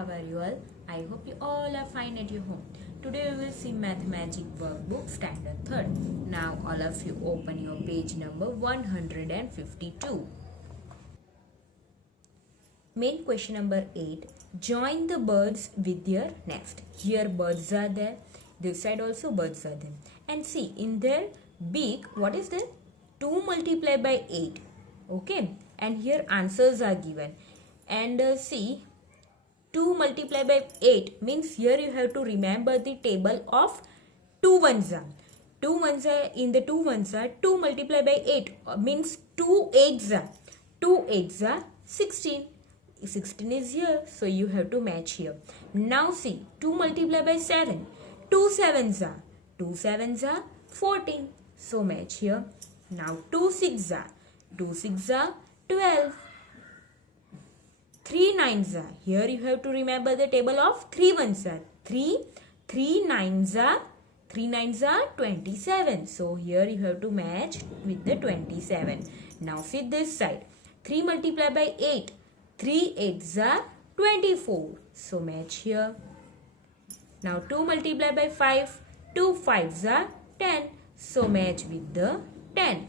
how are you all? I hope you all are fine at your home. Today we will see Mathemagic Workbook Standard 3rd. Now all of you open your page number 152. Main question number 8. Join the birds with their nest. Here birds are there. This side also birds are there. And see, in their beak, what is there? 2 multiplied by 8. Okay. And here answers are given. And see, 2 multiplied by 8 means here you have to remember the table of 2 ones are. 2 ones are, in the 2 ones are 2 multiplied by 8 means 2 eggs are. 2 eggs are 16. 16 is here, so you have to match here. Now see, 2 multiplied by 7. 2 sevens are. 2 sevens are 14. So match here. Now 2 six are. 2 six are 12. 3 nines are. Here you have to remember the table of 3 ones are. 3 nines are 27. So here you have to match with the 27. Now see this side. 3 multiplied by 8. 3 eights are 24. So match here. Now 2 multiplied by 5. 2 fives are 10. So match with the 10.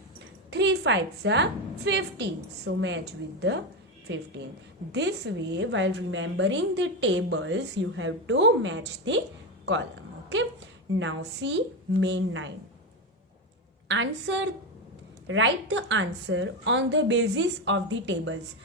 3 fives are 15. So match with the 15. This way, while remembering the tables, you have to match the column. Okay. Now see main 9. Write the answer on the basis of the tables.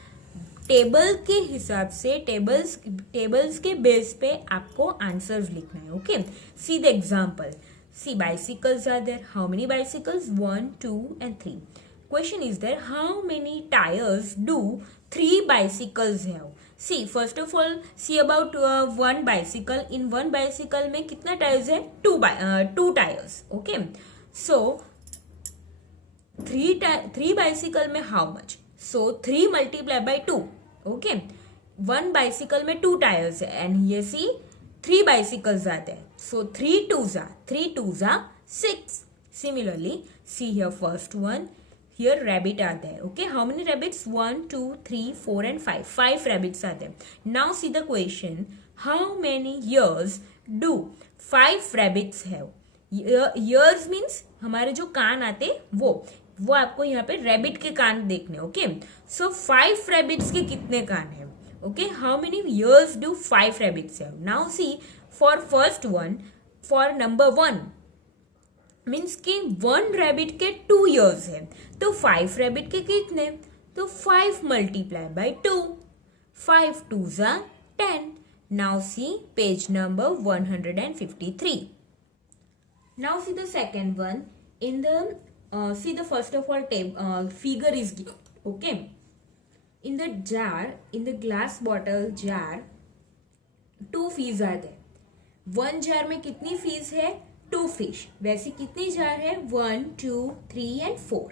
Table के हिसाब से tables के base पे आपको answers लिखना है. Okay. See the example. See bicycles are there. How many bicycles? 1, 2 and 3. Question is there, how many tires do 3 bicycles have? See, first of all, see about one bicycle. In one bicycle में कितना tires है? 2 tires. Okay. So 3 bicycle में how much? So 3 multiplied by 2. Okay. One bicycle में 2 tires है and ये see 3 bicycles आते हैं. So 3 twos are 6. Similarly, see here first one. Here rabbit are there. Okay. How many rabbits? 1, 2, 3, 4 and 5. 5 rabbits are there. Now see the question. How many years do 5 rabbits have? Years means हमारे जो कान आते वो आपको यहाँ पे rabbit के कान देखने. Okay. सो 5 rabbits के कितने कान है? Okay. How many years do 5 rabbits have? Now see for first one, for number 1 means कि 1 रैबिट के 2 इयर्स है. तो 5 रैबिट के कितने? तो 5 multiply by 2. 5 2s are 10. Now see page number 153. Now see the second one. In the see the first of all figure is given. Okay. In the jar, in the glass bottle jar, 2 fish are there. 1 jar में कितनी fish है? 2 fish. वैसे कितनी jar है? 1, 2, 3 and 4.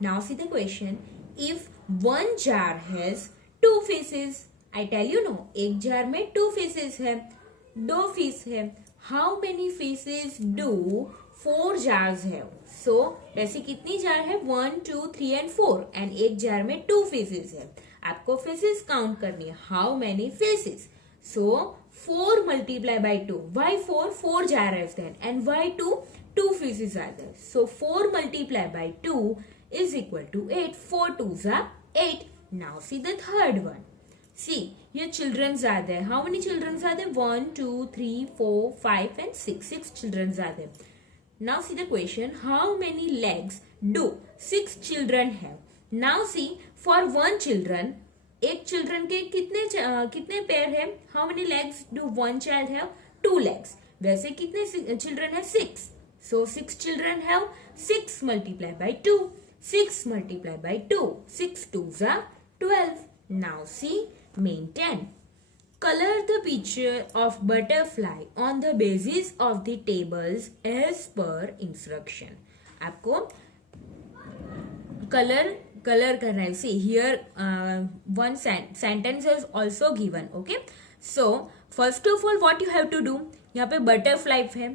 Now see the question. If 1 jar has 2 fishes, I tell you no. एक jar में 2 fishes है, 2 fish है. How many fishes do 4 jars have? So वैसे कितनी जार है? 1, 2, 3 and 4 and एक जार में 2 fishes है. आपको fishes काउंट करनी है. How many fishes? So 4 multiplied by 2. Why 4? 4 jar is there and why 2? 2 fishes are there. So 4 multiplied by 2 is equal to 8. 4 2s are 8. Now see the third one. See, here children are there. How many children are there? 1, 2, 3, 4, 5 and 6. 6 children are there. Now see the question. How many legs do 6 children have? Now see, for 1 children, एक children के कितने पैर है? How many legs do 1 child have? 2 legs. वैसे कितने children है? 6. So 6 children have 6 multiplied by 2. 6 multiplied by 2. 6 2s are 12. Now see main 10. Color the picture of butterfly on the basis of the tables as per instruction. आपको color करना है. See here one sentence is also given. Okay. So first of all what you have to do, यहाँ पे butterfly है.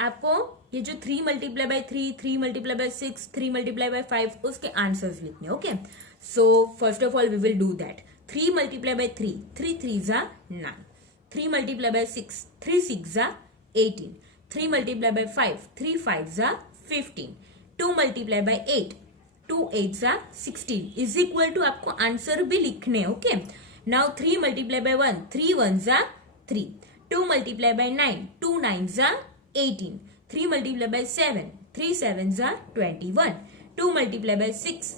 आपको ये जो 3 multiply by 3, 3 multiply by 6, 3 multiply by 5 उसके आंसर्स लिखने. Okay. So first of all we will do that. 3 multiplied by 3. 3 3s are 9. 3 multiply by 6, 3 6 are 18. 3 multiply by 5, 3 5 are 15. 2 multiply by 8, 2 8 are 16 is equal to आपको answer भी लिखने. Okay, now 3 multiply by 1, 3 1s are 3. 2 multiply by 9, 2 9s are 18. 3 multiply by 7, 3 7s are 21. 2 multiply by 6,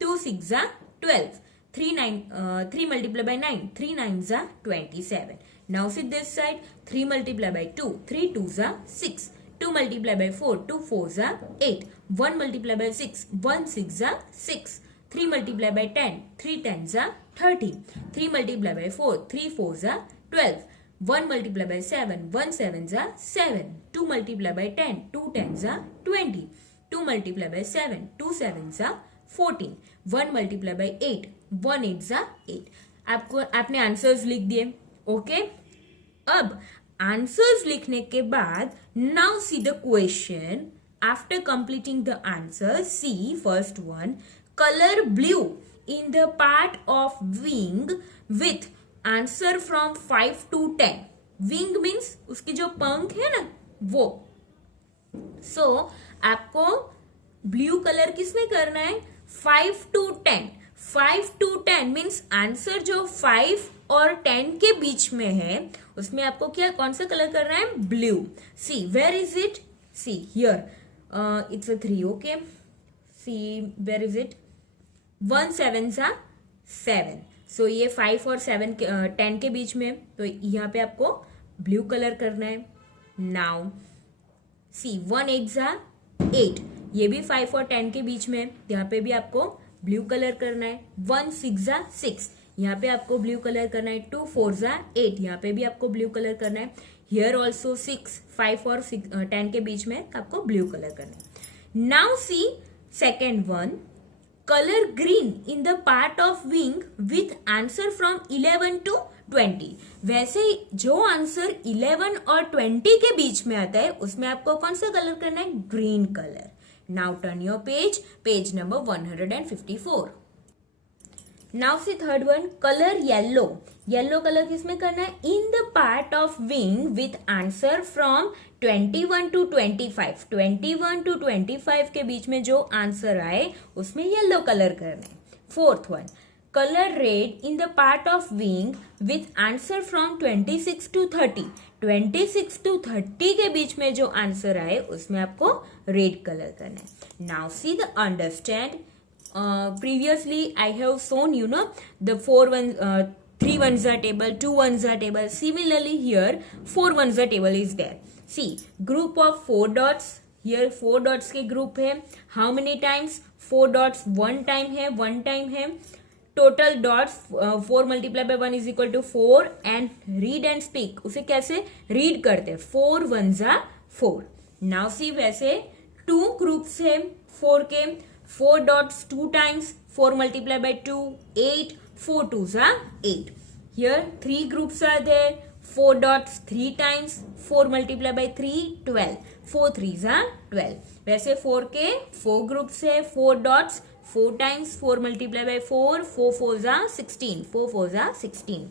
2 6 are 12. 3 multiply by 9, 3 9s are 27. Now see this side, 3 multiply by 2, 3 2s are 6. 2 multiply by 4, 2 4s are 8. 1 multiply by 6, 1 6 are 6. 3 multiply by 10, 3 10s are 30. 3 multiply by 4, 3 4s are 12. 1 multiply by 7, 1 7s are 7. 2 multiply by 10, 2 10s are 20. 2 multiply by 7, 2 7s are 14. 1 multiply by 8, 1 8s are 8. आपने answers लिख दिए. Okay, अब answers लिखने के बाद now see the question. After completing the answer, see first one, colour blue in the part of wing with answer from 5 to 10. Wing means उसकी जो पंख है ना वो. सो आपको ब्लू कलर किसमें करना है? 5 to 10. 5 to 10 मीन्स आंसर जो 5 और 10 के बीच में है उसमें आपको क्या कौन सा कलर करना है? Blue. See where is it? See here, it's a 3. Okay, see where is it? 1 7 सा 7. सो ये 5 और 7 10 के बीच में, तो यहाँ पे आपको ब्लू कलर करना है. नाउ सी 1 8 सा 8, ये भी 5 और 10 के बीच में, यहाँ पे भी आपको ब्लू कलर करना है. 1 6 सा 6, यहाँ पे आपको ब्लू कलर करना है. 2 4 सा 8, यहाँ पे भी आपको ब्लू कलर करना है. हियर ऑल्सो 6 5 और 10 के बीच में आपको ब्लू कलर करना है. Now see second one, color green in the part of wing with answer from 11 to 20. वैसे जो आंसर 11 और 20 के बीच में आता है उसमें आपको कौन सा कलर करना है? Green colour. Now turn your page number 154. Now see third one, colour yellow. Yellow colour किसमें करना है? इन the part of wing with answer from 21 to 25. 21 to 25 के बीच में जो आंसर आए उसमें येलो कलर करना है. Fourth one, colour red in the part of wing with answer from 26 to 30. 26 to 30 के बीच में जो आंसर आए उसमें आपको रेड कलर करना है. Now see the understand. Previously I have shown the 3 ones are table, 2 ones are table. Similarly here 4 ones are table is there. See, group of 4 dots. Here 4 dots के group है. How many times? 4 dots 1 time है, 1 time है. Total dots 4 multiplied by 1 is equal to 4. And read and speak, उसे कैसे read करते हैं? 4 ones are 4. Now see, वैसे 2 groups है 4 के. 4 dots 2 times, 4 multiplied by 2, 8, 4 2s are 8. Here 3 groups are there, 4 dots 3 times, 4 multiplied by 3, 12, 4 3s are 12. वैसे 4 के 4 groups है, 4 dots 4 times, 4 multiplied by 4, 4 4s are 16, 4 4s are 16.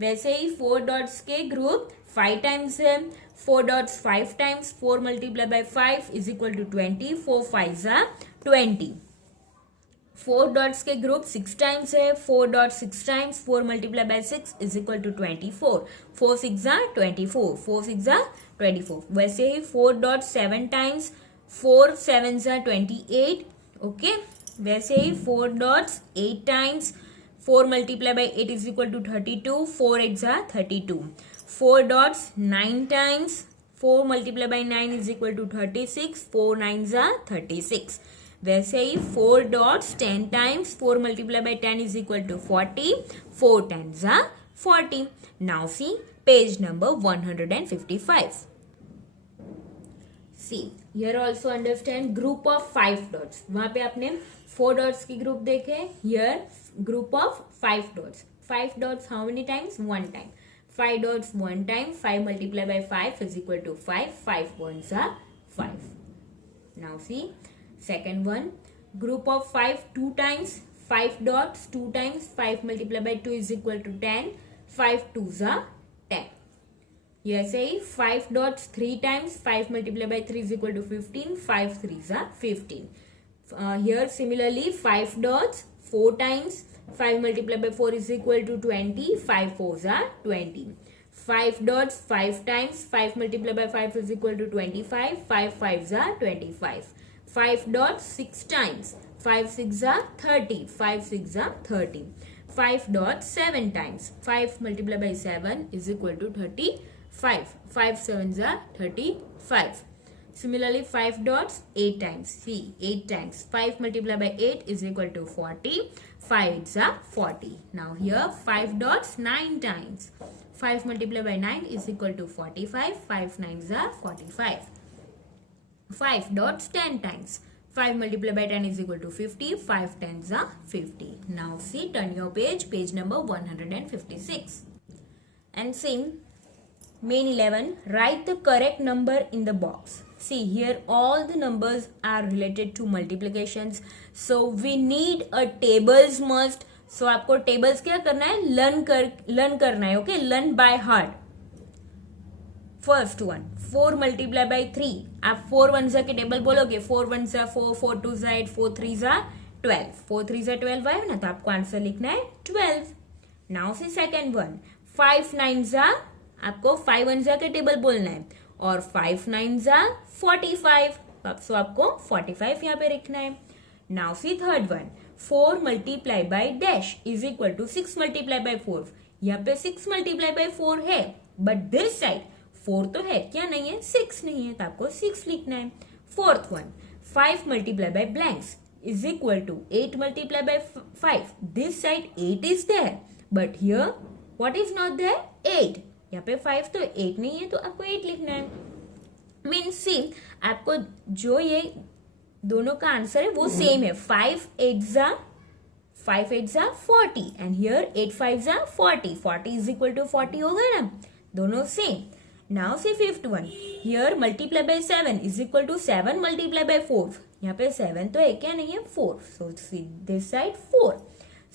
वैसे ही 4 dots के group 5 times है, 4 dots 5 times, 4 multiplied by 5 is equal to 20, 4 5s are 20. 4 dots के group 6 times है, 4 dots 6 times, 4 multiplied by 6 is equal to 24. 4 6 are 24, 4 6 are 24. वैसे ही 4 dots 7 times, 4 7s are 28. Okay, वैसे ही 4 dots 8 times, 4 multiplied by 8 is equal to 32, 4 8s are 32. 4 dots 9 times, 4 multiplied by 9 is equal to 36, 4 9s are 36. वैसे ही 4 dots 10 times, 4 multiplied by 10 is equal to 40, 4 10s are 40. Now see page number 155. See, here also understand group of 5 dots. वहां पे आपने 4 dots की group देखे. Here group of 5 dots. 5 dots how many times? 1 time. 5 dots 1 time. 5 multiplied by 5 is equal to 5. 5 ones are 5. Now see second one, group of 5 2 times, 5 dots 2 times, 5 multiplied by 2 is equal to 10, 5 2s are 10. ऐसे ही 5 dots 3 times 5 multiplied by 3 is equal to 15. 5 3s are 15. Here similarly 5 dots 4 times 5 multiplied by 4 is equal to 20. 5 4s are 20. 5 dots 5 times 5 multiplied by 5 is equal to 25. 5 5s are 25. 5 dots 6 times 5 6 are 30. 5 6 are 30. 5 dots 7 times 5 multiplied by 7 is equal to 35. 5 7s are 35. Similarly 5 dots 8 times. See 8 times 5 multiplied by 8 is equal to 40. 5 8s are 40. Now here 5 dots 9 times. 5 multiplied by 9 is equal to 45. 5 9s are 45. 5 dots 10 times. 5 multiplied by 10 is equal to 50. 5 10s are 50. Now see, turn your page number 156. And same, main 11, write the correct number in the box. See here all the numbers are related to multiplications. So we need a tables must. So आपको tables क्या करना है, learn करना है. Okay, learn by heart. First one 4 multiplied by 3. आप 4 1s के table बोलोगे. 4 1s 4, 4 2s 8, 4 3s 12. 4 3s 12 आया ना, तो आपको आंसर लिखना है 12. नाउ से सेकेंड वन 5 9s आपको 5 1s के टेबल बोलना है और 5 9s 45. सो आपको 45 यहाँ पे लिखना है. Now see third one 4 multiply by dash is equal to 6 multiply by 4. यहाँ पे 6 multiply by 4 है, बट दिस साइड 4 तो है, क्या नहीं है, 6 नहीं है, तो आपको 6 लिखना है. Fourth one 5 multiply by blanks is equal to 8 multiply by 5. This side 8 is there, but here what is not there? 8. यहाँ पे 5 तो 8 नहीं है, तो आपको 8 लिखना है. मीन सी आपको जो ये दोनों का आंसर है वो सेम है. 5 8s are 40 and here 8 5s are 40. 40 is equal to 40 होगा ना, दोनों same. Now see fifth one here multiply by 7 is equal to 7 multiply by 4. यहाँ पे 7 तो है, क्या नहीं है, 4. So see this side 4.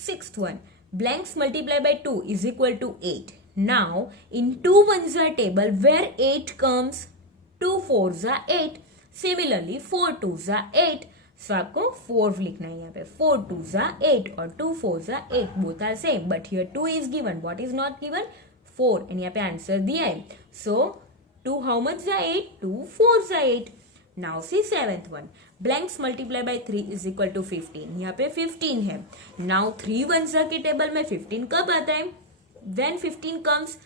Sixth one blanks multiply by 2 is equal to 8. Now in 2 ones are table where 8 comes, 2 4s are 8. Similarly 4 2s are 8. So आपको 4 लिखना है यहाँ पे. 4 2s are 8 और 2 4s are 8. Both are same, but here 2 is given. What is not given? 4. and यहाँ पे answer दिया है. So 2 how much are 8? 2 4s are 8. Now see seventh one. Blanks multiply by 3 is equal to 15. यहाँ पे 15 है. Now 3 ones के table में 15 कब आता है? When 15 comes,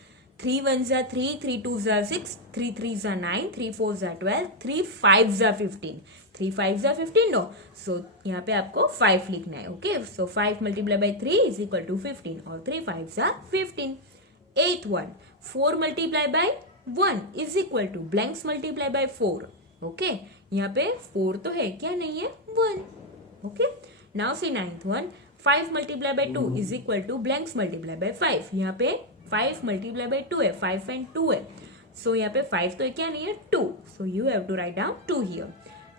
3 ones are 3, 3 2s are 6, 3 3s are 9, 3 4s are 12, 3 5s are 15. 3 5s are 15 no. So यहाँ पे आपको 5 लिखना है. Okay, so 5 multiplied by 3 is equal to 15. All 3 5s are 15. Eighth one 4 multiplied by 1 is equal to blanks multiplied by 4. Okay, यहाँ पे 4 तो है, क्या नहीं है, 1. Okay, now see ninth one 5 multiplied by 2 is equal to blanks multiplied by 5. यहाँ पे 5 multiplied by 2 है, 5 and 2 है. So यहाँ पे 5 तो है, क्या नहीं है, 2. So you have to write down 2 here.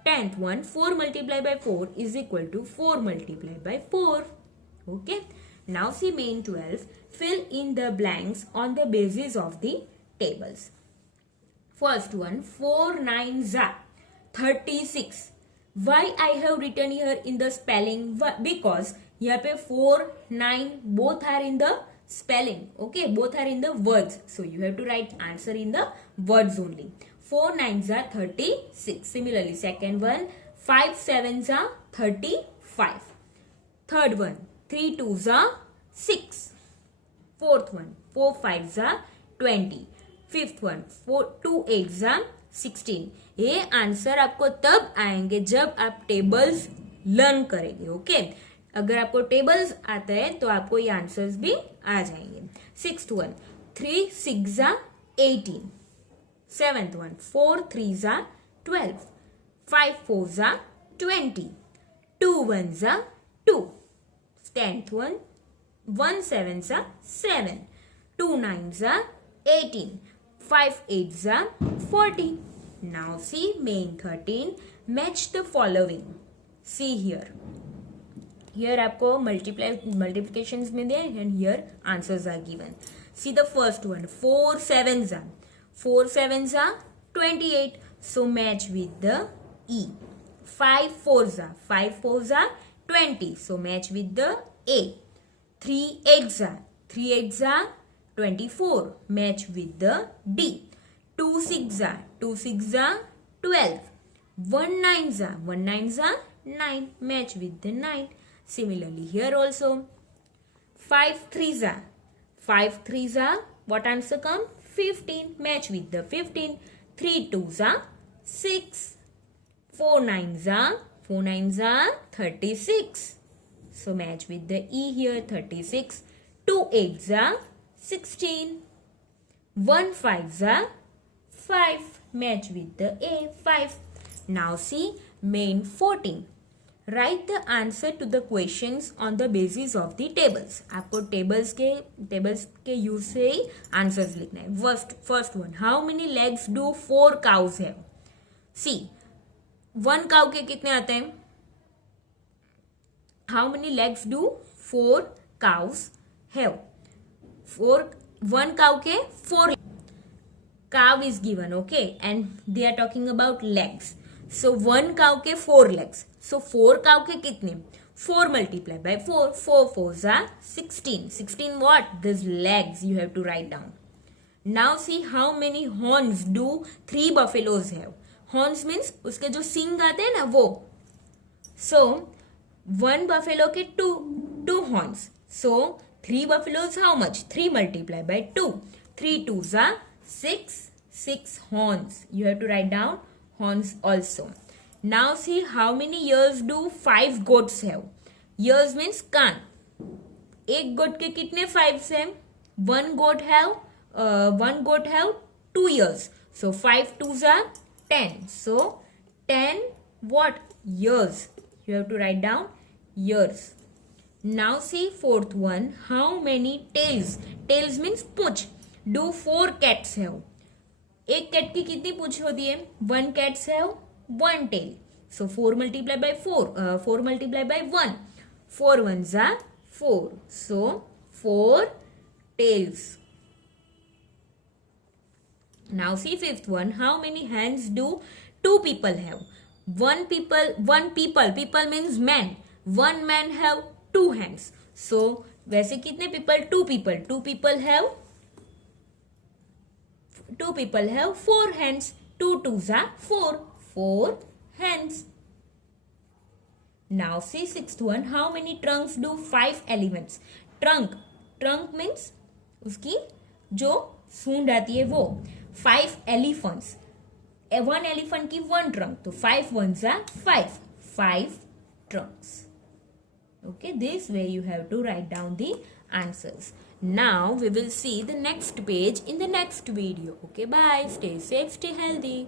10th one 4 multiplied by 4 is equal to 4 multiplied by 4. Okay, now see main 12. Fill in the blanks on the basis of the tables. First one 4 9s are 36. Why I have written here in the spelling? Because यहाँ पे 4 9 both are in the spelling. Okay, both are in the words. So you have to write answer in the words only. 4 9s are 36. Similarly second one 5 7s are 35. Third one 3 2s are 6. Fourth one 4 5s are 20. Fifth one 2 8s are 16. ये answer आपको तब आएंगे जब आप tables learn करेंगे. Okay, अगर आपको tables आता है तो आपको ये आंसर्स भी आ जाएंगे. Sixth one 3 6s are 18. Seventh one 4 3s are 12. 5 4s are 20. 2 1s are 2. 10th one 1 7s are 7. 2 9s are 18. 5 8s are 40. Now see main 13. Match the following. See here. Here आपको multiplications में दिया and here answers are given. See the first one 4 7s are 4 sevens are 28. So match with the E. 5 fours are 20. So match with the A. 3 8s are 24. Match with the D. 2 6s are 12. 1 9s are 9. Match with the 9. Similarly here also. 5 3s are what answer come? 15. Match with the 15. 3 2s are 6. 4 9s are 36. So match with the E here, 36. 2 8s are 16. 1 5s are 5. Match with the A, 5. Now see main 14. Write the answer to the questions on the basis of the tables. आपको tables के use से ही answers लिखना है. First one, how many legs do 4 cows have? See, 1 cow के कितने आते हैं? How many legs do 4 cows have? 1 cow के 4. Cow is given, okay, and they are talking about legs. So 1 cow के 4 legs. So 4 cow के कितने? 4 multiplied by 4. 4 4s are 16. 16 what? These legs you have to write down. Now see how many horns do 3 buffaloes have? Horns means उसके जो सींग आते हैं ना वो. So 1 buffalo के 2 horns. So 3 buffaloes how much? 3 multiplied by 2. 3 2s are 6. 6 horns. You have to write down horns also. Now see how many ears do 5 goats have? Ears means कान. एक गोट के कितने 5 हैं? One goat have 2 ears. So 5 2s are 10. So 10 what? Years. You have to write down years. Now see fourth one. How many tails? Tails means Poonch. Do 4 cats have? एक cat की कितनी पूंछ होती है? 1 cats have 1 tail. So 4 multiplied by 4. 4 multiplied by 1. 4 1s are 4. So 4 tails. Now see fifth one. How many hands do 2 people have? One people means man. 1 man have 2 hands. So वैसे कितने people? 2 people. 2 people have 4 hands. 2 2s are 4. 4 hands. Now see sixth one. How many trunks do 5 elephants? Trunk means उसकी जो सूंड आती है वो. 5 elephants. 1 elephant की 1 trunk. तो 5 1s are 5. 5 trunks. Okay, this way you have to write down the answers. Now we will see the next page in the next video. Okay, bye. Stay safe, stay healthy.